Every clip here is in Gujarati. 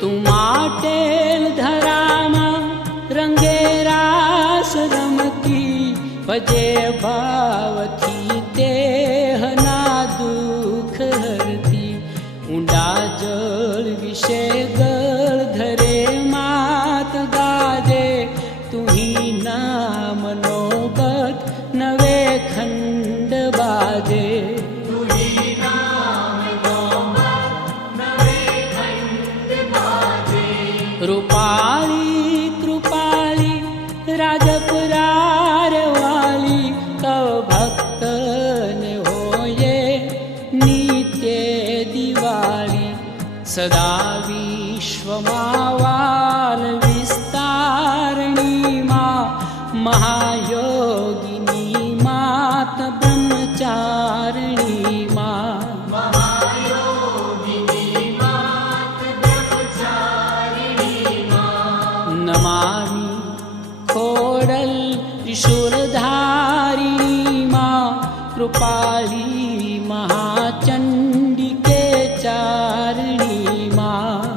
તું માટેલ ધરામાં રંગે રાસ રમતી, ભજે ભાવથી દેહના દુઃખ હરતી. ઊંડા જળ વિશે ગળ ધરે માત ગાજે, તુહી નામનો ગત નવે ખંડ બાજે. રૂપાળી કૃપાળી રાજપરાર વાલી, તવ ભક્ત ને હોયે નિત્ય દિવાળી. સદા વિશ્વમાં વાલ વિસ્તારણી માં, મહાયોગિની માત બ્રહ્મચારિણી માં. નમામિ ખોડલ ત્રિશૂલધારિણી માં, કૃપાલી મહાચંડિકે ચારિણી માં.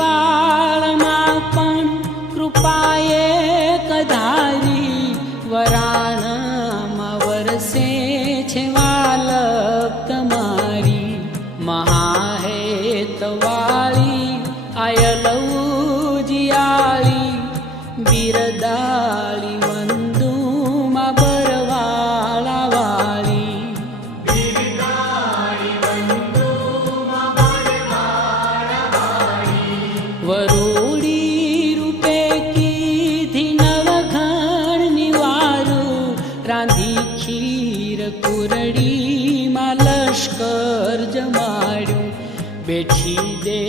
કલિકાળમાં પણ કૃપાએ કધારી, વરાણામાં વરસે છે વાલક તમારી. મહાહેતવાળી આયલઉજિયાળી, બિરદાળી વંદુમાં બરવાળા વાળી. વરુડી રૂપે કીધી નવઘણ નિવારું, રાંધી ખીર કુરડીમાં લશ્કર જમાડ્યું. બેઠી દે